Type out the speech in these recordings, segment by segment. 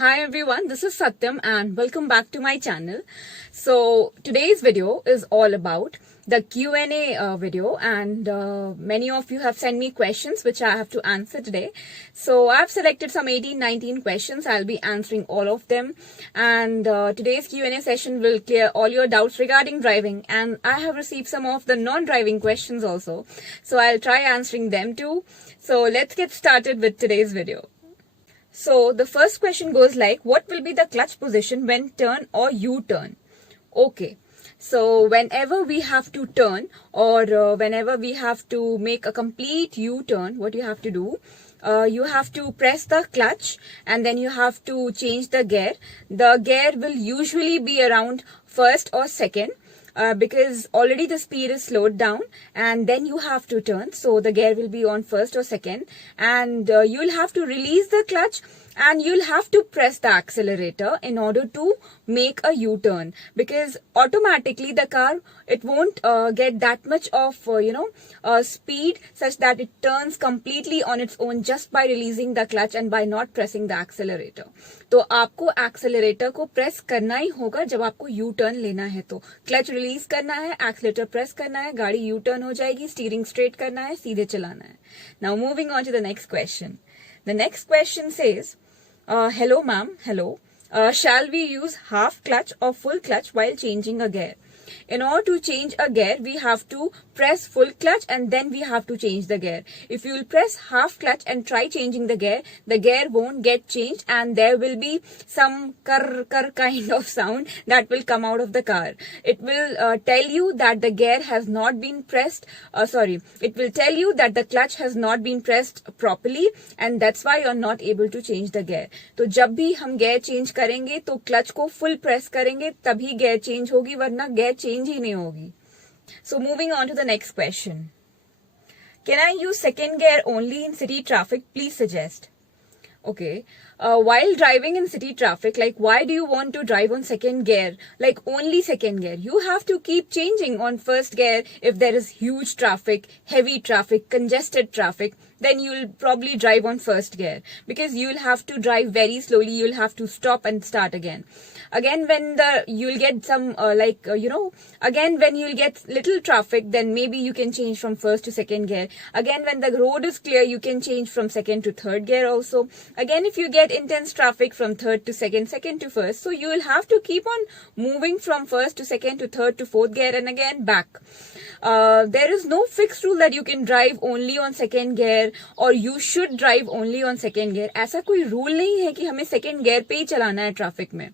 Hi everyone, this is Satyam and welcome back to my channel. So today's video is all about the Q&A video and many of you have sent me questions which I have to answer today. So I've selected some 18-19 questions. I'll be answering all of them and today's Q&A session will clear all your doubts regarding driving, and I have received some of the non-driving questions also. So I'll try answering them too. So let's get started with today's video. So the first question goes like, what will be the clutch position when turn or U-turn? Okay, so whenever we have to turn or whenever we have to make a complete U-turn, what you have to do, you have to press the clutch and then you have to change the gear. The gear will usually be around first or second. Because already the speed is slowed down and then you have to turn, so the gear will be on first or second, and you'll have to release the clutch and you'll have to press the accelerator in order to make a U-turn, because automatically the car, it won't get that much of speed such that it turns completely on its own just by releasing the clutch and by not pressing the accelerator. तो आपको accelerator को press करना ही होगा जब आपको U turn लेना है, तो क्लच रिलीज करना है, एक्सेलरेटर प्रेस करना है, गाड़ी यू टर्न हो जाएगी, स्टीयरिंग स्ट्रेट करना है, सीधे चलाना है. Now moving on to the next question. The next question says, hello ma'am, hello, shall we use half clutch or full clutch while changing a gear? In order to change a gear, we have to press full clutch and then we have to change the gear. If you will press half clutch and try changing the gear won't get changed and there will be some kar kind of sound that will come out of the car. It will tell you that the gear has not been pressed, it will tell you that the clutch has not been pressed properly and that's why you're not able to change the gear. तो जब भी हम gear change करेंगे तो clutch को full press करेंगे तभी gear change होगी, वरना gear change ही नहीं होगी. So moving on to the next question. Can I use second gear only in city traffic? Please suggest. Okay. While driving in city traffic, like why do you want to drive on second gear? Like only second gear. You have to keep changing on first gear if there is huge traffic, heavy traffic, congested traffic. Then you'll probably drive on first gear because you'll have to drive very slowly. You'll have to stop and start again. Again, when you'll get some again when you'll get little traffic, then maybe you can change from first to second gear. Again, when the road is clear, you can change from second to third gear also. Again, if you get intense traffic, from third to second, second to first. So you will have to keep on moving from first to second to third to fourth gear and again back. There is no fixed rule that you can drive only on second gear or you should drive only on second gear. ऐसा कोई rule नहीं है कि हमें second gear पे ही चलाना है traffic में.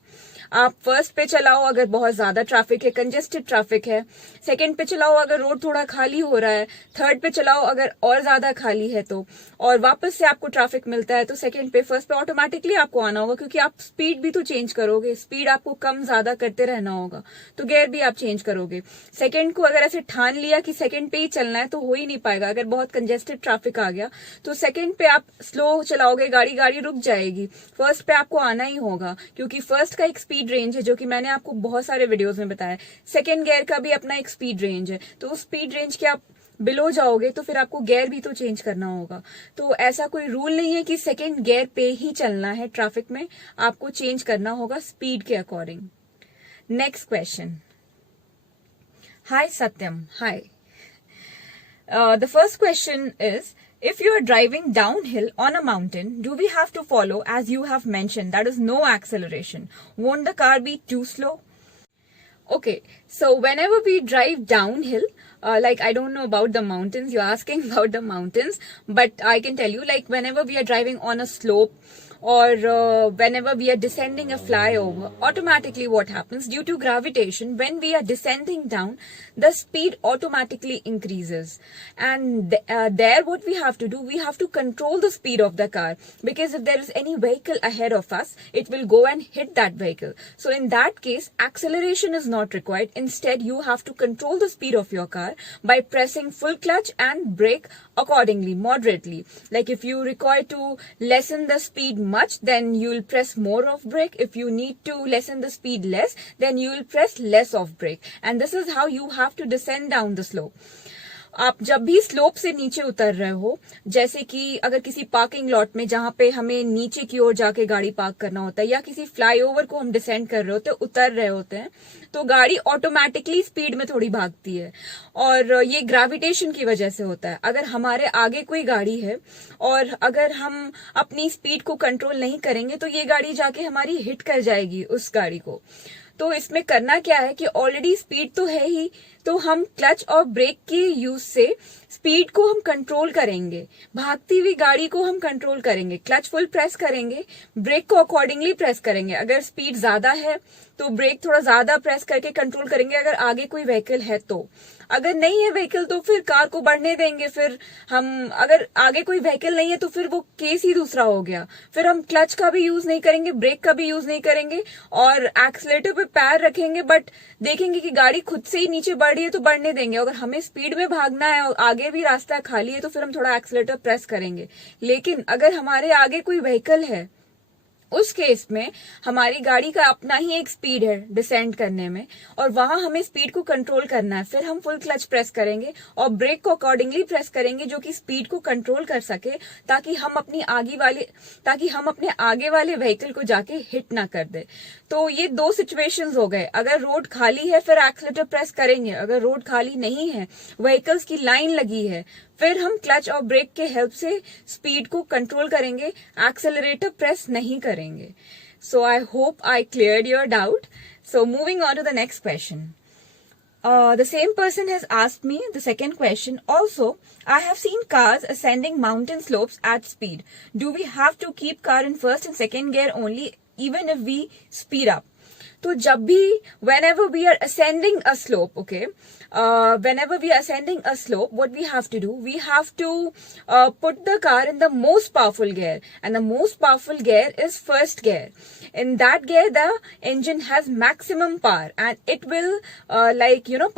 आप फर्स्ट पे चलाओ अगर बहुत ज्यादा ट्रैफिक है, कंजेस्टेड ट्रैफिक है, सेकंड पे चलाओ अगर रोड थोड़ा खाली हो रहा है, थर्ड पे चलाओ अगर और ज्यादा खाली है तो, और वापस से आपको ट्रैफिक मिलता है तो सेकंड पे फर्स्ट पे ऑटोमेटिकली आपको आना होगा, क्योंकि आप स्पीड भी तो चेंज करोगे, स्पीड आपको कम ज्यादा करते रहना होगा तो गियर भी आप चेंज करोगे. सेकंड को अगर ऐसे ठान लिया कि सेकंड पे ही चलना है तो हो ही नहीं पाएगा. अगर बहुत कंजेस्टेड ट्रैफिक आ गया तो सेकंड पे आप स्लो चलाओगे, गाड़ी रुक जाएगी. फर्स्ट पे आपको आना ही होगा क्योंकि फर्स्ट का एक स्पीड रेंज है जो कि मैंने आपको बहुत सारे वीडियोस में बताया. सेकंड गियर का भी अपना एक स्पीड रेंज है, तो उस स्पीड रेंज के आप बिलो जाओगे तो फिर आपको गियर भी तो चेंज करना होगा. तो ऐसा कोई रूल नहीं है कि सेकंड गियर पे ही चलना है ट्रैफिक में, आपको चेंज करना होगा स्पीड के according. Next question. Hi Satyam, hi. The first question is, if you are driving downhill on a mountain, do we have to follow as you have mentioned, that is no acceleration? Won't the car be too slow? Okay, so whenever we drive downhill, like I don't know about the mountains, you're asking about the mountains, but I can tell you, like whenever we are driving on a slope or whenever we are descending a flyover, automatically what happens, due to gravitation, when we are descending down, the speed automatically increases, and there what we have to do, we have to control the speed of the car, because if there is any vehicle ahead of us, it will go and hit that vehicle. So in that case, acceleration is not required. Instead, you have to control the speed of your car by pressing full clutch and brake accordingly, moderately. Like if you require to lessen the speed much, then you will press more of brake. If you need to lessen the speed less, then you will press less of brake. And this is how you have to descend down the slope. आप जब भी slope से नीचे उतर रहे हो, जैसे कि अगर किसी पार्किंग लॉट में जहां पे हमें नीचे की ओर जाके गाड़ी पार्क करना होता है, या किसी फ्लाईओवर को हम डिसेंड कर रहे होते हैं, उतर रहे होते हैं, तो गाड़ी ऑटोमेटिकली स्पीड में थोड़ी भागती है। और ये ग्रेविटेशन की वजह से होता है। अगर हमारे आगे कोई गाड़ी है और अगर हम अपनी स्पीड को कंट्रोल नहीं करेंगे तो ये गाड़ी जाके हमारी हिट कर जाएगी उस गाड़ी को। तो इसमें करना क्या है कि ऑलरेडी स्पीड तो है ही, तो हम क्लच और ब्रेक के यूज से स्पीड को हम कंट्रोल करेंगे, भागती हुई गाड़ी को हम कंट्रोल करेंगे। क्लच फुल प्रेस करेंगे, ब्रेक को अकॉर्डिंगली प्रेस करेंगे। अगर स्पीड ज्यादा है तो ब्रेक थोड़ा ज्यादा प्रेस करके कंट्रोल करेंगे, अगर आगे कोई व्हीकल है तो। अगर नहीं है व्हीकल तो फिर कार को बढ़ने देंगे। फिर हम, अगर आगे कोई व्हीकल नहीं है तो फिर वो केस ही दूसरा हो गया। फिर हम क्लच का भी यूज नहीं करेंगे, ब्रेक का भी यूज नहीं करेंगे और एक्सीलेटर पे पैर रखेंगे, बट देखेंगे कि गाड़ी खुद से ही नीचे बढ़ रही है तो बढ़ने देंगे। अगर हमें स्पीड में भागना है और आगे भी रास्ता खाली है तो फिर हम थोड़ा एक्सीलेटर प्रेस करेंगे। लेकिन अगर हमारे आगे कोई व्हीकल है, उस केस में हमारी गाड़ी का अपना ही एक स्पीड है डिसेंड करने में, और वहां हमें स्पीड को कंट्रोल करना है। फिर हम फुल क्लच प्रेस करेंगे और ब्रेक को अकॉर्डिंगली प्रेस करेंगे, जो कि स्पीड को कंट्रोल कर सके, ताकि हम अपने आगे वाले व्हीकल को जाके हिट ना कर दे। तो ये दो सिचुएशंस हो गए। अगर रोड खाली है फिर एक्सीलेटर प्रेस करेंगे, अगर रोड खाली नहीं है, व्हीकल्स की लाइन लगी है, फिर हम क्लच और ब्रेक के हेल्प से स्पीड को कंट्रोल करेंगे, एक्सेलरेटर प्रेस नहीं करेंगे। So I hope I cleared your doubt. So moving on to the next question. The same person has asked me the second question. Also, I have seen cars ascending mountain slopes at speed. Do we have to keep car in first and second gear only even if we speed up? तो जब भी whenever we are ascending a slope, okay, whenever we are ascending a slope, what we have to do, we have to put the car in the most powerful gear, and the most powerful gear is first gear. In that gear the engine has maximum power and it will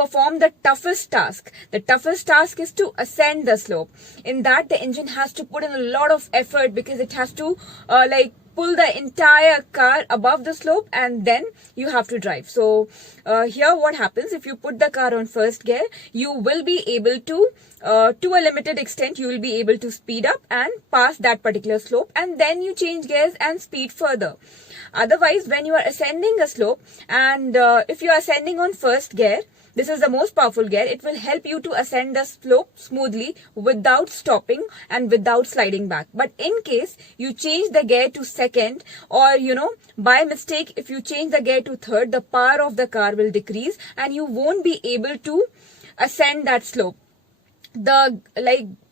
perform the toughest task. The toughest task is to ascend the slope. In that the engine has to put in a lot of effort because it has to pull the entire car above the slope and then you have to drive. So here what happens, if you put the car on first gear, you will be able to a limited extent, you will be able to speed up and pass that particular slope, and then you change gears and speed further. Otherwise, when you are ascending a slope and if you are ascending on first gear, this is the most powerful gear, it will help you to ascend the slope smoothly without stopping and without sliding back. But in case you change the gear to second, or by mistake if you change the gear to third, the power of the car will decrease and you won't be able to ascend that slope. The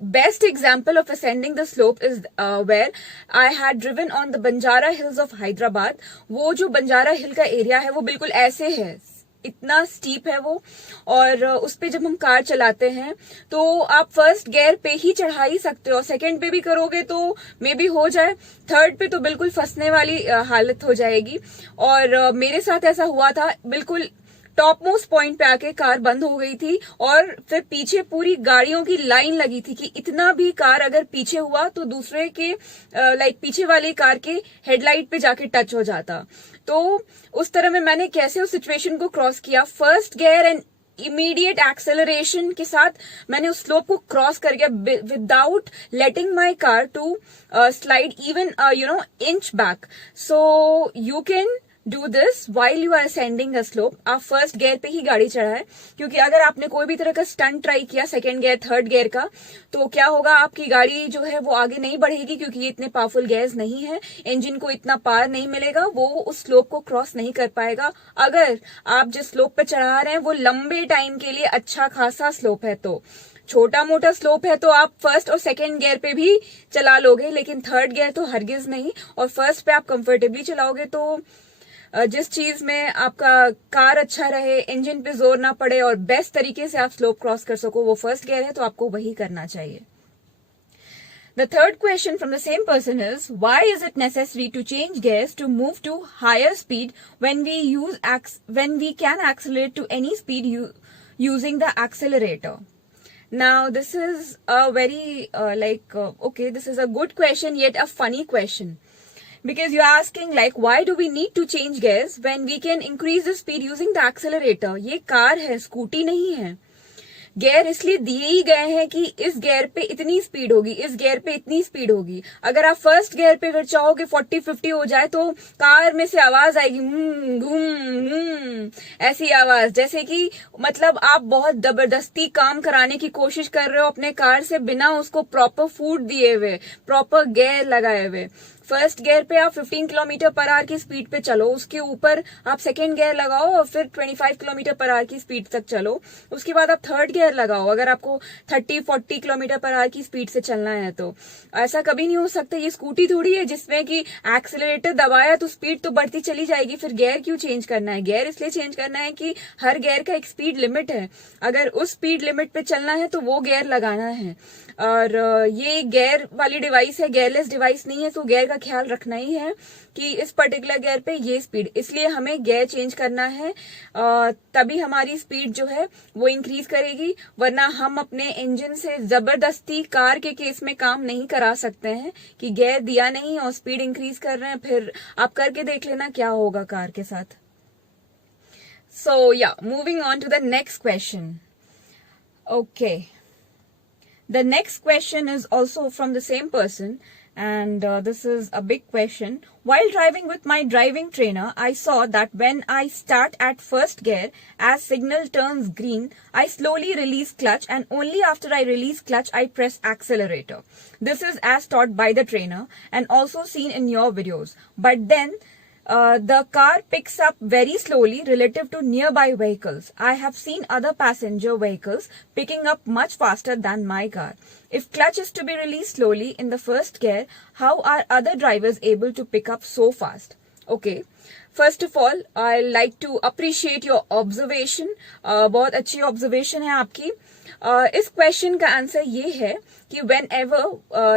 best example of ascending the slope is where I had driven on the Banjara Hills of Hyderabad. वो जो बंजारा हिल का area है वो बिल्कुल ऐसे है, इतना steep है वो, और उस पे जब हम कार चलाते हैं तो आप फर्स्ट गियर पे ही चढ़ा ही सकते हो, सेकंड पे भी करोगे तो मे बी हो जाए, थर्ड पे तो बिल्कुल फंसने वाली हालत हो जाएगी। और मेरे साथ ऐसा हुआ था, बिल्कुल टॉप मोस्ट पॉइंट पे आके कार बंद हो गई थी और फिर पीछे पूरी गाड़ियों की लाइन लगी थी कि इतना भी कार अगर पीछे हुआ तो दूसरे के पीछे वाली कार के हेडलाइट पे जाके टच हो जाता। तो उस तरह में मैंने कैसे उस सिचुएशन को क्रॉस किया, first gear and immediate acceleration के साथ मैंने उस स्लोप को क्रॉस कर गया without letting my car to slide even inch back. So you can do this while you are ascending a slope. आप फर्स्ट गियर पे ही गाड़ी चढ़ाए, क्योंकि अगर आपने कोई भी तरह का स्टंट ट्राई किया सेकंड गियर थर्ड गियर का, तो क्या होगा, आपकी गाड़ी जो है वो आगे नहीं बढ़ेगी, क्योंकि ये इतने पावरफुल गियर्स नहीं है, इंजन को इतना पावर नहीं मिलेगा, वो उस स्लोप को क्रॉस नहीं कर पाएगा। अगर आप जिस स्लोप पे चढ़ा रहे हैं वो लंबे टाइम के लिए अच्छा खासा स्लोप है, तो छोटा मोटा स्लोप है तो आप फर्स्ट और सेकंड गियर पे भी चला लोगे, लेकिन थर्ड गियर तो हरगिज नहीं, और फर्स्ट पे आप कंफर्टेबली चलाओगे। तो जिस चीज में आपका कार अच्छा रहे, इंजन पे जोर ना पड़े और बेस्ट तरीके से आप स्लोप क्रॉस कर सको, वो फर्स्ट गियर है, तो आपको वही करना चाहिए। The third question from the same person is, why is it necessary to change gears to move to higher speed when we can accelerate to any speed using the accelerator? Now this is a very this is a good question yet a funny question. Because you're asking why do we need to change gears when we can increase the speed using the accelerator? ये car है, scooty नहीं है। Gear इसलिए दिए ही गए हैं कि इस गियर पे इतनी स्पीड होगी, इस गियर पे इतनी स्पीड होगी। अगर आप फर्स्ट गियर पे अगर चाहोगे 40-50 हो जाए तो कार में से आवाज आएगी घूम ऐसी आवाज, जैसे कि मतलब आप बहुत जबरदस्ती काम कराने की कोशिश कर रहे हो अपने कार से बिना उसको प्रॉपर फूड दिए हुए, प्रॉपर गियर लगाए हुए। फर्स्ट गियर पे आप 15 किलोमीटर पर आवर की स्पीड पे चलो, उसके ऊपर आप सेकेंड गियर लगाओ और फिर 25 किलोमीटर पर आवर की स्पीड तक चलो। उसके बाद आप थर्ड गियर लगाओ अगर आपको 30-40 किलोमीटर पर आवर की स्पीड से चलना है। तो ऐसा कभी नहीं हो सकता। ये स्कूटी थोड़ी है जिसमें कि एक्सीलरेटर दबाया तो स्पीड तो बढ़ती चली जाएगी, फिर गियर क्यों चेंज करना है? गियर इसलिए चेंज करना है कि हर गियर का एक स्पीड लिमिट है, अगर उस स्पीड लिमिट पे चलना है तो वो गियर लगाना है। और ये गियर वाली डिवाइस है, गियरलेस डिवाइस नहीं है, तो गियर का ख्याल रखना ही है कि इस पर्टिकुलर गियर पे ये स्पीड, इसलिए हमें गियर चेंज करना है, तभी हमारी स्पीड जो है वो इंक्रीज करेगी। वरना हम अपने इंजन से जबरदस्ती कार के केस में काम नहीं करा सकते हैं कि गियर दिया नहीं और स्पीड इंक्रीज कर रहे हैं। फिर आप करके देख लेना क्या होगा कार के साथ। So yeah, moving on to the next question. Okay, the next question is also from the same person, and this is a big question. While driving with my driving trainer, I saw that when I start at first gear, as signal turns green, I slowly release clutch, and only after I release clutch, I press accelerator. This is as taught by the trainer and also seen in your videos. But then the car picks up very slowly relative to nearby vehicles. I have seen other passenger vehicles picking up much faster than my car. If clutch is to be released slowly in the first gear, how are other drivers able to pick up so fast? Okay, first of all, I like to appreciate your observation. बहुत अच्छी observation है आपकी। इस question का answer ये है कि whenever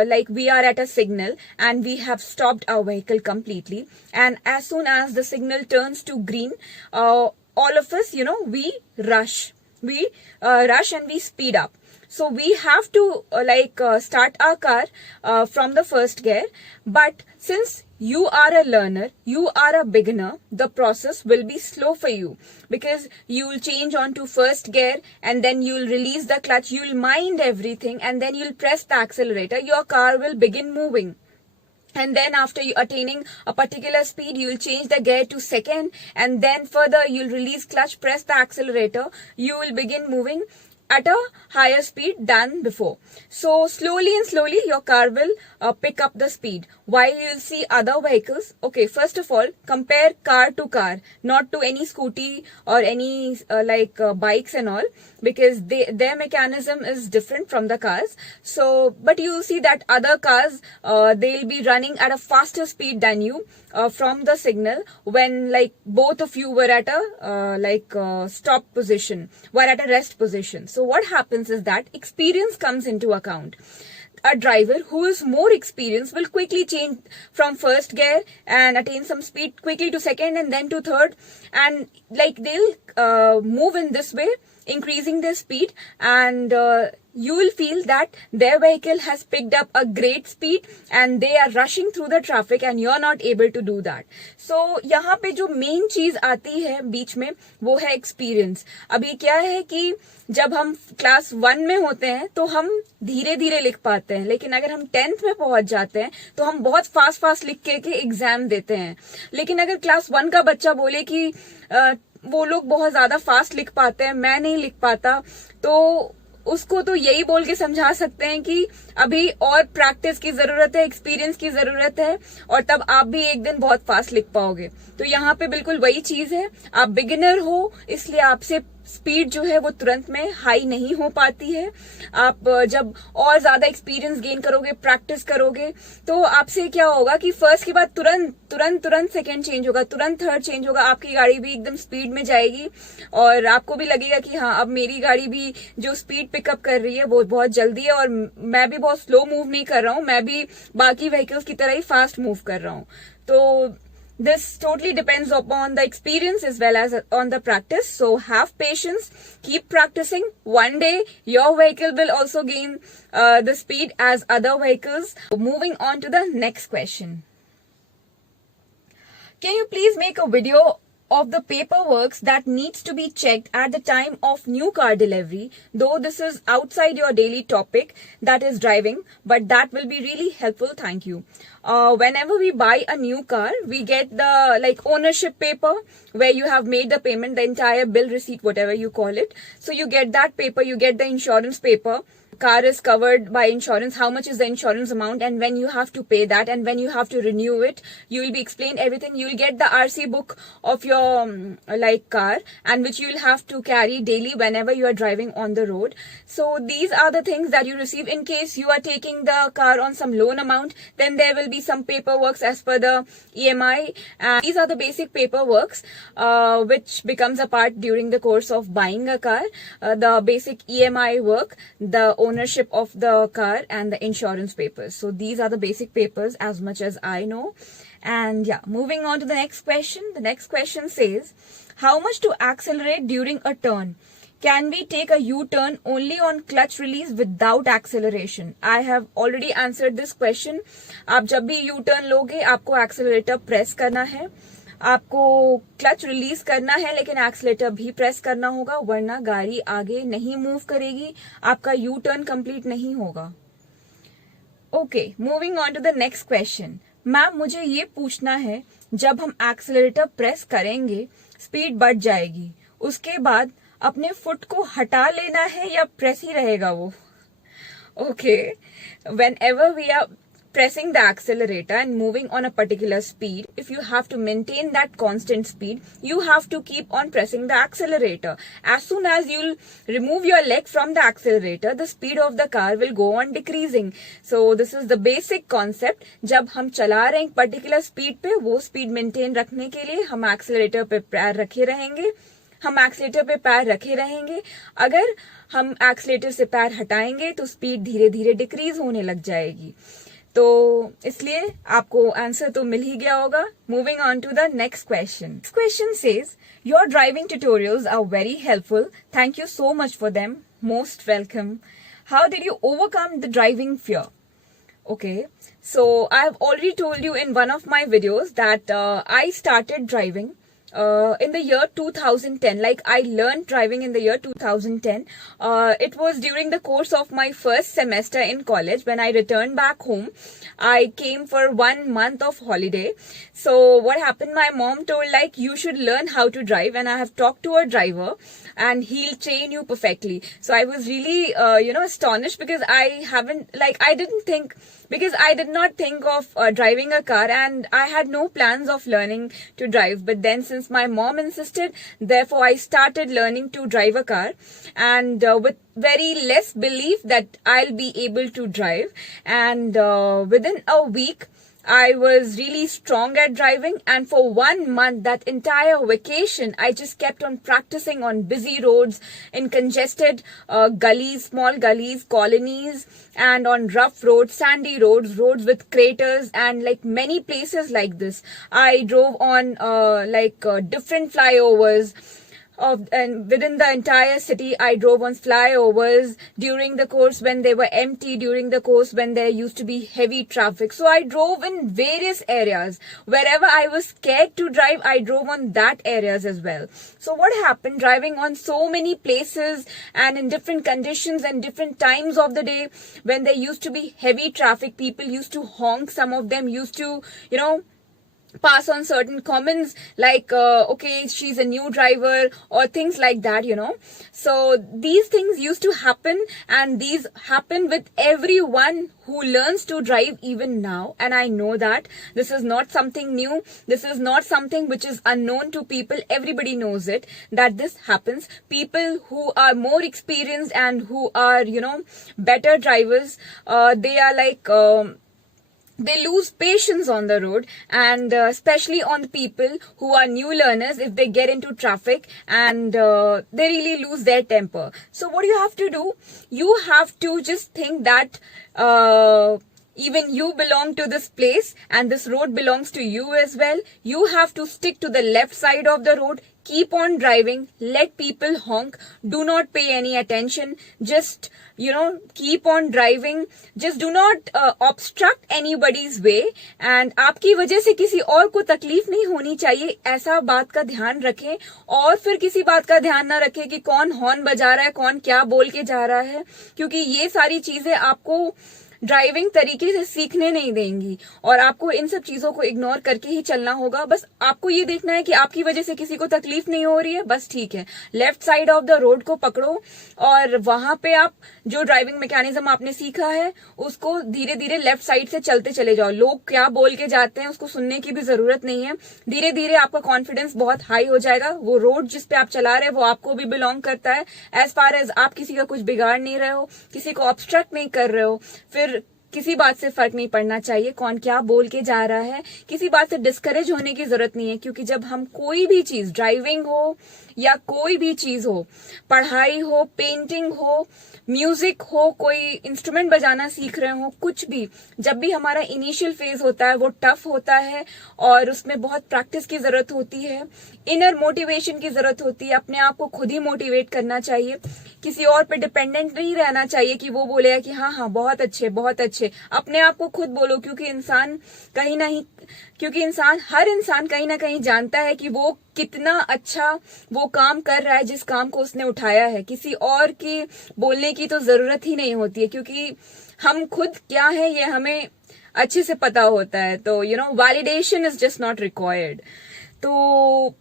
like we are at a signal and we have stopped our vehicle completely, and as soon as the signal turns to green, all of us, we rush and we speed up. So we have to start our car from the first gear. But since you are a learner, you are a beginner, the process will be slow for you, because you will change on to first gear and then you will release the clutch, you will mind everything, and then you will press the accelerator. Your car will begin moving. And then after you attaining a particular speed, you will change the gear to second, and then further you will release clutch, press the accelerator, you will begin moving at a higher speed than before. So slowly and slowly your car will pick up the speed, while you will see other vehicles. Okay, first of all, compare car to car, not to any scooty or any bikes and all, because their mechanism is different from the cars. So but you will see that other cars they'll be running at a faster speed than you from the signal, when both of you were at a stop position, were at a rest position. So what happens is that experience comes into account. A driver who is more experienced will quickly change from first gear and attain some speed quickly to second and then to third, and they'll move in this way, increasing their speed, and you will feel that their vehicle has picked up a great speed and they are rushing through the traffic and you are not able to do that. So यहाँ पे जो main चीज आती है बीच में वो है experience. अभी क्या है कि जब हम क्लास 1 में होते हैं तो हम धीरे धीरे लिख पाते हैं, लेकिन अगर हम 10th में पहुंच जाते हैं तो हम बहुत फास्ट लिख के एग्जाम देते हैं। लेकिन अगर क्लास 1 का बच्चा बोले कि वो लोग बहुत ज्यादा फास्ट लिख पाते हैं, मैं नहीं लिख पाता, तो उसको तो यही बोल के समझा सकते हैं कि अभी और प्रैक्टिस की जरूरत है, एक्सपीरियंस की जरूरत है, और तब आप भी एक दिन बहुत फास्ट लिख पाओगे। तो यहाँ पे बिल्कुल वही चीज है, आप बिगिनर हो इसलिए आपसे स्पीड जो है वो तुरंत में हाई नहीं हो पाती है। आप जब और ज्यादा एक्सपीरियंस गेन करोगे, प्रैक्टिस करोगे, तो आपसे क्या होगा कि फर्स्ट के बाद तुरंत सेकंड चेंज होगा, तुरंत थर्ड चेंज होगा, आपकी गाड़ी भी एकदम स्पीड में जाएगी और आपको भी लगेगा कि हाँ अब मेरी गाड़ी भी जो स्पीड पिकअप कर रही है वो बहुत जल्दी है और मैं भी बहुत स्लो मूव नहीं कर रहा हूँ, मैं भी बाकी व्हीकल्स की तरह ही फास्ट मूव कर रहा हूँ। तो this totally depends upon the experience as well as on the practice. So have patience, keep practicing. One day your vehicle will also gain the speed as other vehicles. Moving on to the next question. Can you please make a video of the paperwork that needs to be checked at the time of new car delivery, though this is outside your daily topic, that is driving, but that will be really helpful. Thank you. Whenever we buy a new car, we get the ownership paper where you have made the payment, the entire bill receipt, whatever you call it. So you get that paper, you get the insurance paper. Car is covered by insurance, how much is the insurance amount, and when you have to pay that, and when you have to renew it. You will be explained everything. You will get the RC book of your car, and which you will have to carry daily whenever you are driving on the road. So these are the things that you receive. In case you are taking the car on some loan amount, then there will be some paperwork as per the EMI, and these are the basic paperwork which becomes a part during the course of buying a car. The basic EMI work, the ownership of the car, and the insurance papers. So these are the basic papers as much as I know. And yeah, moving on to the next question. The next question says, how much to accelerate during a turn? Can we take a U-turn only on clutch release without acceleration? I have already answered this question. आप जब भी U-turn लोगे, आपको accelerator press करना है. आपको clutch release करना है, लेकिन एक्सीलेटर भी प्रेस करना होगा, वरना गाड़ी आगे नहीं मूव करेगी, आपका यू टर्न कंप्लीट नहीं होगा. Okay, moving on to the next question. Ma'am, मुझे ये पूछना है, जब हम एक्सीलेटर प्रेस करेंगे स्पीड बढ़ जाएगी, उसके बाद अपने फुट को हटा लेना है या प्रेस ही रहेगा वो? Okay, whenever we are pressing the accelerator and moving on a particular speed, if you have to maintain that constant speed, you have to keep on pressing the accelerator. As soon as you'll remove your leg from the accelerator, the speed of the car will go on decreasing. So this is the basic concept. जब हम चला रहे हैं particular speed पे, वो speed maintain रखने के लिए हम accelerator पे पैर रखे रहेंगे. हम एक्सीलेटर पे पैर रखे रहेंगे. अगर हम एक्सीलेटर से पैर हटाएंगे तो स्पीड धीरे धीरे डिक्रीज होने लग जाएगी. तो इसलिए आपको आंसर तो मिल ही गया होगा. Moving on to the next question. This question says, your driving tutorials are very helpful. Thank you so much for them. Most welcome. How did you overcome the driving fear? Okay, so I have already told you in one of my videos that I started driving in the year 2010. Like, I learned driving in the year 2010. It was during the course of my first semester in college. When I returned back home, I came for 1 month of holiday. So what happened, my mom told, like, you should learn how to drive, and I have talked to a driver and he'll train you perfectly. So I was really astonished, because I didn't think, because I did not think of driving a car, and I had no plans of learning to drive. But then, since my mom insisted, therefore I started learning to drive a car, and with very less belief that I'll be able to drive. And within a week, I was really strong at driving, and for 1 month, that entire vacation, I just kept on practicing on busy roads, in congested gullies, small gullies, colonies, and on rough roads, sandy roads, roads with craters, and like many places like this. I drove on different flyovers. And within the entire city, I drove on flyovers during the course when they were empty, during the course when there used to be heavy traffic. So I drove in various areas. Wherever I was scared to drive, I drove on that areas as well. So what happened, driving on so many places and in different conditions and different times of the day, when there used to be heavy traffic, people used to honk. Some of them used to, pass on certain comments like, okay, she's a new driver, or things like that, So these things used to happen, and these happen with everyone who learns to drive even now. And I know that this is not something new. This is not something which is unknown to people. Everybody knows it, that this happens. People who are more experienced and who are, better drivers, they are like, they lose patience on the road, and especially on the people who are new learners, if they get into traffic, and they really lose their temper. So what you have to do, you have to just think that even you belong to this place and this road belongs to you as well. You have to stick to the left side of the road. Keep on driving, let people honk, do not pay any attention, just keep on driving, just do not obstruct anybody's way, and आपकी वजह से किसी और को तकलीफ नहीं होनी चाहिए, ऐसा बात का ध्यान रखें. और फिर किसी बात का ध्यान ना रखें कि कौन हॉर्न बजा रहा है, कौन क्या बोल के जा रहा है, क्योंकि ये सारी चीजें आपको ड्राइविंग तरीके से सीखने नहीं देंगी और आपको इन सब चीजों को इग्नोर करके ही चलना होगा. बस आपको ये देखना है कि आपकी वजह से किसी को तकलीफ नहीं हो रही है, बस ठीक है. Left side of the road को पकड़ो और वहां पे आप जो ड्राइविंग मैकेनिज्म आपने सीखा है उसको धीरे धीरे लेफ्ट साइड से चलते चले जाओ. लोग क्या बोल के जाते हैं उसको सुनने की भी जरूरत नहीं है. धीरे धीरे आपका कॉन्फिडेंस बहुत हाई हो जाएगा. वो रोड जिस पे आप चला रहे हैं वो आपको भी बिलोंग करता है. एज फार एज आप किसी का कुछ बिगाड़ नहीं रहे हो, किसी को ऑब्स्ट्रक्ट नहीं कर रहे हो, फिर किसी बात से फर्क नहीं पड़ना चाहिए कौन क्या बोल के जा रहा है. किसी बात से डिस्करेज होने की जरूरत नहीं है, क्योंकि जब हम कोई भी चीज, ड्राइविंग हो या कोई भी चीज हो, पढ़ाई हो, पेंटिंग हो, म्यूजिक हो, कोई इंस्ट्रूमेंट बजाना सीख रहे हो, कुछ भी, जब भी हमारा इनिशियल फेज होता है वो टफ होता है और उसमें बहुत प्रैक्टिस की जरूरत होती है, इनर मोटिवेशन की जरूरत होती है. अपने आप को खुद ही मोटिवेट करना चाहिए, किसी और पे डिपेंडेंट नहीं रहना चाहिए कि वो बोलेगा कि हाँ हाँ बहुत अच्छे बहुत अच्छे. अपने आप को खुद बोलो, क्योंकि हर इंसान कहीं ना कहीं जानता है कि वो कितना अच्छा वो काम कर रहा है जिस काम को उसने उठाया है. किसी और की बोलने की तो जरूरत ही नहीं होती है, क्योंकि हम खुद क्या है ये हमें अच्छे से पता होता है. तो validation is just not required. तो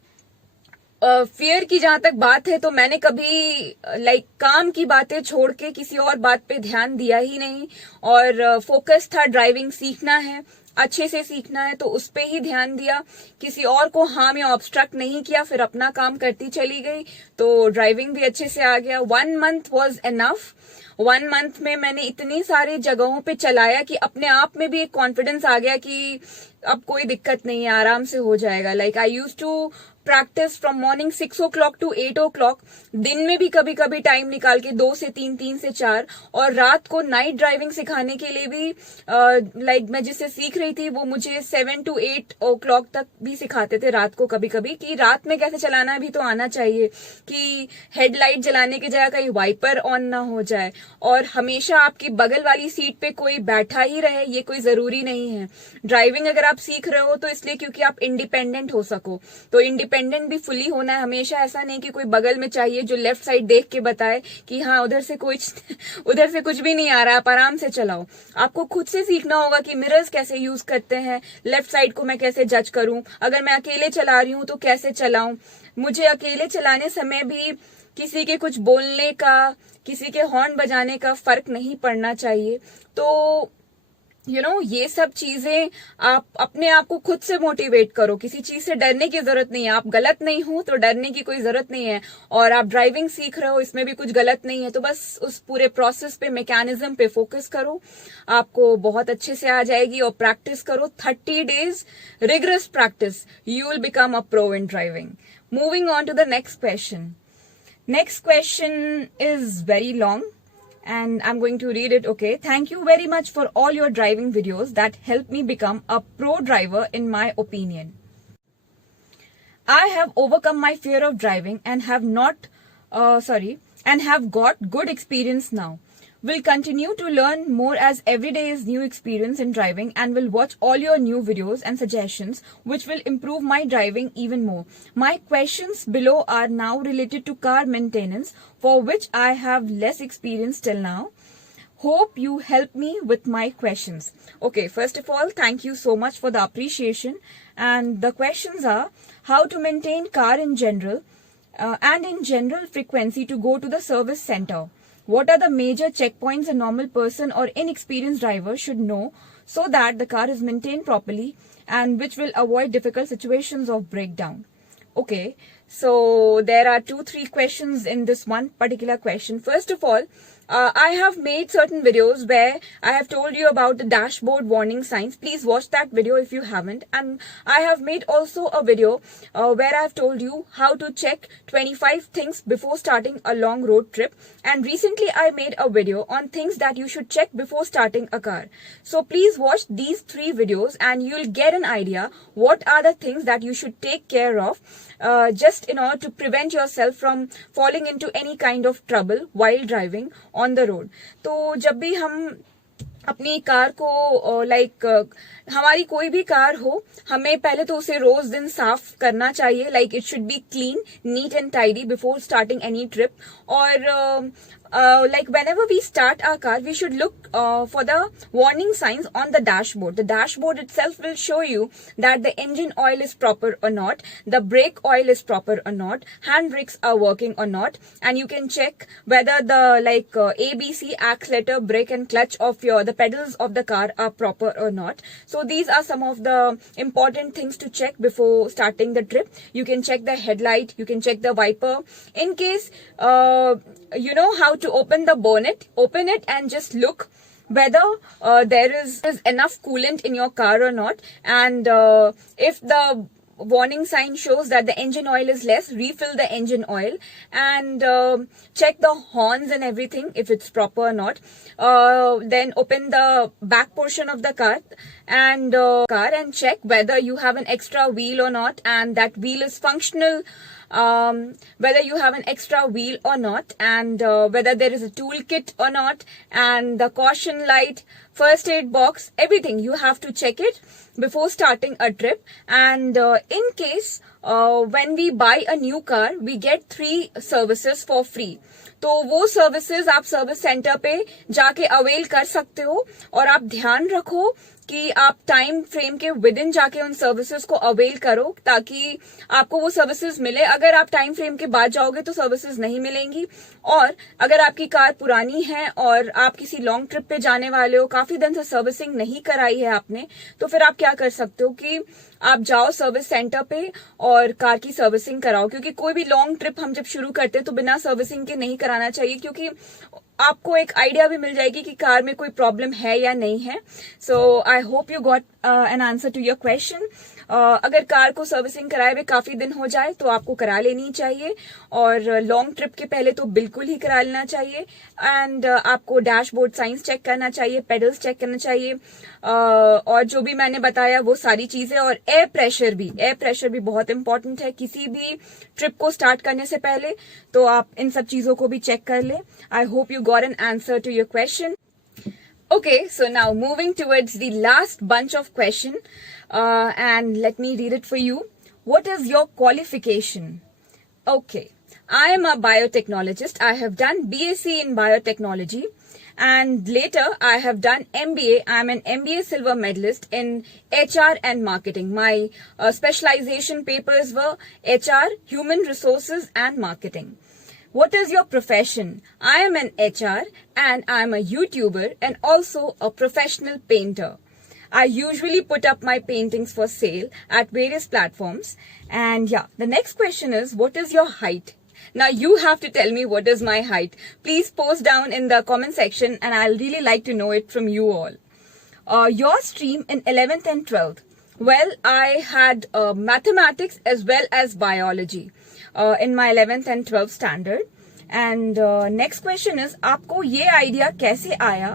फियर की जहां तक बात है तो मैंने कभी काम की बातें छोड़ के किसी और बात पे ध्यान दिया ही नहीं और फोकस था ड्राइविंग सीखना है, अच्छे से सीखना है, तो उस पे ही ध्यान दिया. किसी और को हार्म या ऑब्स्ट्रक्ट नहीं किया, फिर अपना काम करती चली गई, तो ड्राइविंग भी अच्छे से आ गया. 1 month वॉज एनफ. 1 month में मैंने इतनी सारी जगहों पे चलाया कि अपने आप में भी एक कॉन्फिडेंस आ गया कि अब कोई दिक्कत नहीं है, आराम से हो जाएगा. I use to practice from morning 6 o'clock to 8 o'clock. दिन में भी कभी कभी टाइम निकाल के 2 से 3, 3 से 4, और रात को नाइट ड्राइविंग सिखाने के लिए भी मैं जिससे सीख रही थी वो मुझे 7 to 8 o'clock तक भी सिखाते थे रात को कभी कभी, कि रात में कैसे चलाना भी तो आना चाहिए, कि हेडलाइट जलाने की जगह कहीं वाइपर ऑन ना हो जाए, और हमेशा आपकी बगल वाली सीट पे कोई बैठा ही रहे ये कोई जरूरी नहीं है. ड्राइविंग अगर आप सीख रहे हो तो इसलिए क्योंकि आप इंडिपेंडेंट हो सको, तो इंडिपेंडेंट भी फुली होना है हमेशा. ऐसा नहीं कि कोई बगल में चाहिए जो लेफ्ट साइड देख के बताए कि हाँ उधर से कुछ भी नहीं आ रहा, आप आराम से चलाओ. आपको खुद से सीखना होगा कि मिरर्स कैसे यूज करते हैं, लेफ्ट साइड को मैं कैसे जज करूं, अगर मैं अकेले चला रही हूं तो कैसे चलाऊं. मुझे अकेले चलाने समय भी किसी के कुछ बोलने का, किसी के हॉर्न बजाने का फर्क नहीं पड़ना चाहिए. तो ये सब चीजें आप अपने आप को खुद से मोटिवेट करो. किसी चीज से डरने की जरूरत नहीं है. आप गलत नहीं हो तो डरने की कोई जरूरत नहीं है, और आप ड्राइविंग सीख रहे हो इसमें भी कुछ गलत नहीं है. तो बस उस पूरे प्रोसेस पे, मैकेनिज्म पे फोकस करो, आपको बहुत अच्छे से आ जाएगी. और प्रैक्टिस करो 30 days rigorous practice, you will become a pro in driving. Moving on to the next question. Next question is very long and I'm going to read it. Okay. Thank you very much for all your driving videos that helped me become a pro driver in my opinion. I have overcome my fear of driving and have got good experience now. Will continue to learn more as every day is new experience in driving, and will watch all your new videos and suggestions which will improve my driving even more. My questions below are now related to car maintenance, for which I have less experience till now. Hope you help me with my questions. Okay, first of all, thank you so much for the appreciation. And the questions are: how to maintain car in general, and in general frequency to go to the service center. What are the major checkpoints a normal person or inexperienced driver should know so that the car is maintained properly and which will avoid difficult situations of breakdown? Okay, So there are 2-3 questions in this one particular question. First of all, I have made certain videos where I have told you about the dashboard warning signs. Please watch that video if you haven't. And I have made also a video where I have told you how to check 25 things before starting a long road trip. And recently I made a video on things that you should check before starting a car. So please watch these 3 videos and you'll get an idea what are the things that you should take care of just in order to prevent yourself from falling into any kind of trouble while driving on the road. तो जब भी हम अपनी car को हमारी कोई भी car हो, हमें पहले तो उसे रोज दिन साफ करना चाहिए. Like it should be clean, neat and tidy before starting any trip. और like whenever we start our car, we should look for the warning signs on the dashboard. The dashboard itself will show you that the engine oil is proper or not, the brake oil is proper or not, hand brakes are working or not, and you can check whether the ABC, accelerator, brake and clutch of the pedals of the car are proper or not. So these are some of the important things to check before starting the trip. You can check the headlight, you can check the wiper. In case you know how to open the bonnet, open it and just look whether there is enough coolant in your car or not. And if the warning sign shows that the engine oil is less, refill the engine oil and check the horns and everything if it's proper or not. Then open the back portion of the car and check whether you have an extra wheel or not, and that wheel is functional. Whether you have an extra wheel or not, and whether there is a toolkit or not, and the caution light, first aid box, everything you have to check it before starting a trip. And in case when we buy a new car, we get 3 services for free. तो वो services आप service centre पे जाके avail कर सकते हो. और आप ध्यान रखो कि आप टाइम फ्रेम के विद इन जाके उन सर्विसेज को अवेल करो ताकि आपको वो सर्विसेज मिले. अगर आप टाइम फ्रेम के बाद जाओगे तो सर्विसेज नहीं मिलेंगी. और अगर आपकी कार पुरानी है और आप किसी लॉन्ग ट्रिप पे जाने वाले हो, काफी दिन से सर्विसिंग नहीं कराई है आपने, तो फिर आप क्या कर सकते हो कि आप जाओ सर्विस सेंटर पे और कार की सर्विसिंग कराओ. क्योंकि कोई भी लॉन्ग ट्रिप हम जब शुरू करते हैं तो बिना सर्विसिंग के नहीं कराना चाहिए, क्योंकि आपको एक आइडिया भी मिल जाएगी कि कार में कोई प्रॉब्लम है या नहीं है. So I hope you got an answer to your question. अगर कार को सर्विसिंग कराए हुए काफी दिन हो जाए तो आपको करा लेनी चाहिए, और लॉन्ग ट्रिप के पहले तो बिल्कुल ही करा लेना चाहिए. एंड आपको डैशबोर्ड साइंस चेक करना चाहिए, पेडल्स चेक करना चाहिए, और जो भी मैंने बताया वो सारी चीजें. और एयर प्रेशर भी बहुत इंपॉर्टेंट है किसी भी ट्रिप को स्टार्ट करने से पहले, तो आप इन सब चीजों को भी चेक कर ले. I hope you got an answer to your question. Okay, so now moving towards the last bunch of question, and let me read it for you. What is your qualification? Okay, I am a biotechnologist. I have done BSc in biotechnology, and later I have done MBA. I am an MBA silver medalist in HR and marketing. My specialization papers were HR, human resources, and marketing. What is your profession? I am an HR and I am a YouTuber and also a professional painter. I usually put up my paintings for sale at various platforms. And yeah, the next question is, what is your height? Now you have to tell me what is my height. Please post down in the comment section and I'll really like to know it from you all. Your stream in 11th and 12th. Well, I had mathematics as well as biology in my 11th and 12th standard. And next question is, आपको ये idea कैसे आया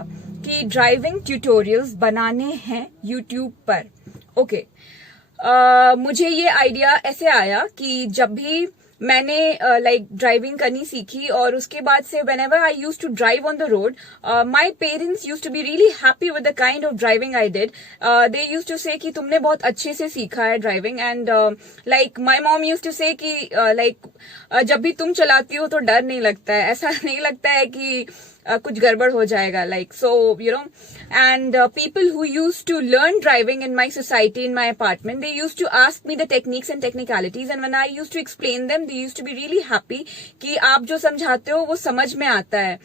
कि driving tutorials बनाने हैं YouTube पर? Okay, मुझे ये आइडिया ऐसे आया कि जब भी मैंने ड्राइविंग करनी सीखी, और उसके बाद से whenever I used to drive on the road, my parents used to be really happy with the kind of driving I did. They used to say कि तुमने बहुत अच्छे से सीखा है driving. And my mom used to say कि जब भी तुम चलाती हो तो डर नहीं लगता है, ऐसा नहीं लगता है कि कुछ गड़बड़ हो जाएगा, like, so you know. And people who used to learn driving in my society, in my apartment, they used to ask me the techniques and technicalities, and when I used to explain them, they used to be really happy कि आप जो समझाते हो वो समझ में आता है.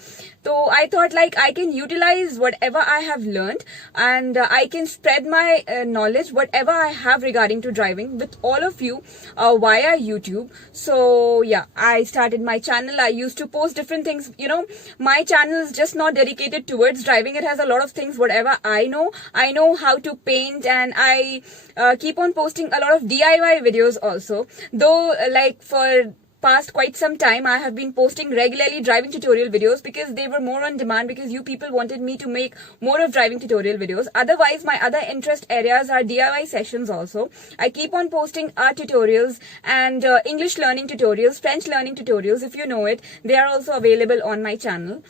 So I thought, like, I can utilize whatever I have learned, and I can spread my knowledge, whatever I have regarding to driving, with all of you via YouTube. So yeah, I started my channel. I used to post different things. You know, my channel is just not dedicated towards driving. It has a lot of things, whatever I know how to paint, and I keep on posting a lot of DIY videos also. Though, like, for past quite some time, I have been posting regularly driving tutorial videos because they were more on demand, because you people wanted me to make more of driving tutorial videos. Otherwise, my other interest areas are DIY sessions also. I keep on posting art tutorials and English learning tutorials, French learning tutorials. If you know it, they are also available on my channel.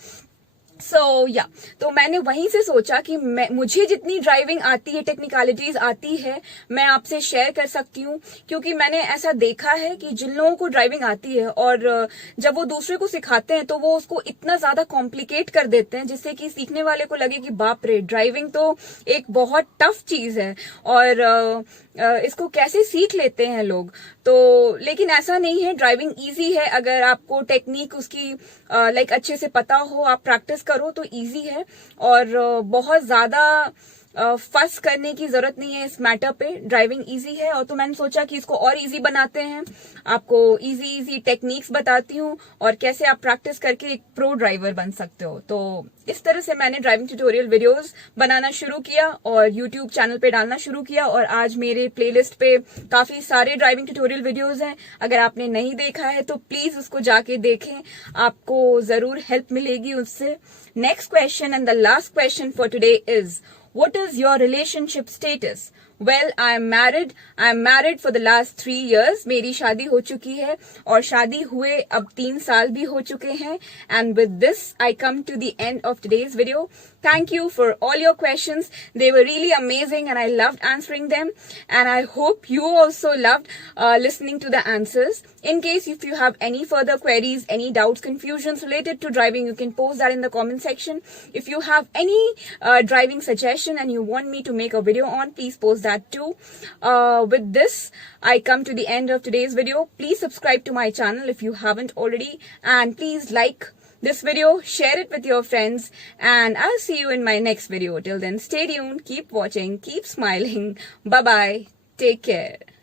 So yeah, तो मैंने वहीं से सोचा कि मुझे जितनी driving आती है, टेक्निकलिटीज आती है, मैं आपसे शेयर कर सकती हूँ. क्योंकि मैंने ऐसा देखा है कि जिन लोगों को ड्राइविंग आती है और जब वो दूसरे को सिखाते हैं तो वो उसको इतना ज्यादा कॉम्प्लिकेट कर देते हैं जिससे कि सीखने वाले को लगे कि बाप रे, ड्राइविंग तो एक बहुत टफ चीज है और इसको कैसे सीख लेते हैं लोग. तो लेकिन ऐसा नहीं है, ड्राइविंग इजी है. अगर आपको टेक्निक उसकी लाइक अच्छे से पता हो, आप प्रैक्टिस करो तो इजी है. और बहुत ज्यादा फस करने की जरूरत नहीं है इस मैटर पे. ड्राइविंग इजी है. और तो मैंने सोचा कि इसको और इजी बनाते हैं. आपको इजी टेक्निक्स बताती हूँ और कैसे आप प्रैक्टिस करके एक प्रो ड्राइवर बन सकते हो. तो इस तरह से मैंने ड्राइविंग ट्यूटोरियल वीडियोस बनाना शुरू किया और यूट्यूब चैनल पे डालना शुरू किया. और आज मेरे प्लेलिस्ट पे काफी सारे ड्राइविंग ट्यूटोरियल वीडियोस हैं. अगर आपने नहीं देखा है तो प्लीज उसको जाके देखें, आपको जरूर हेल्प मिलेगी उससे. Next question and the last question for today is, what is your relationship status? Well, I am married. I am married for the last 3 years. मेरी शादी हो चुकी है और शादी हुए अब 3 साल भी हो चुके हैं. And with this, I come to the end of today's video. Thank you for all your questions. They were really amazing and I loved answering them. And I hope you also loved listening to the answers. In case if you have any further queries, any doubts, confusions related to driving, you can post that in the comment section. If you have any driving suggestion and you want me to make a video on, please post that too. With this, I come to the end of today's video. Please subscribe to my channel if you haven't already, and please like this video, share it with your friends, and I'll see you in my next video. Till then, stay tuned, keep watching, keep smiling. Bye bye, take care.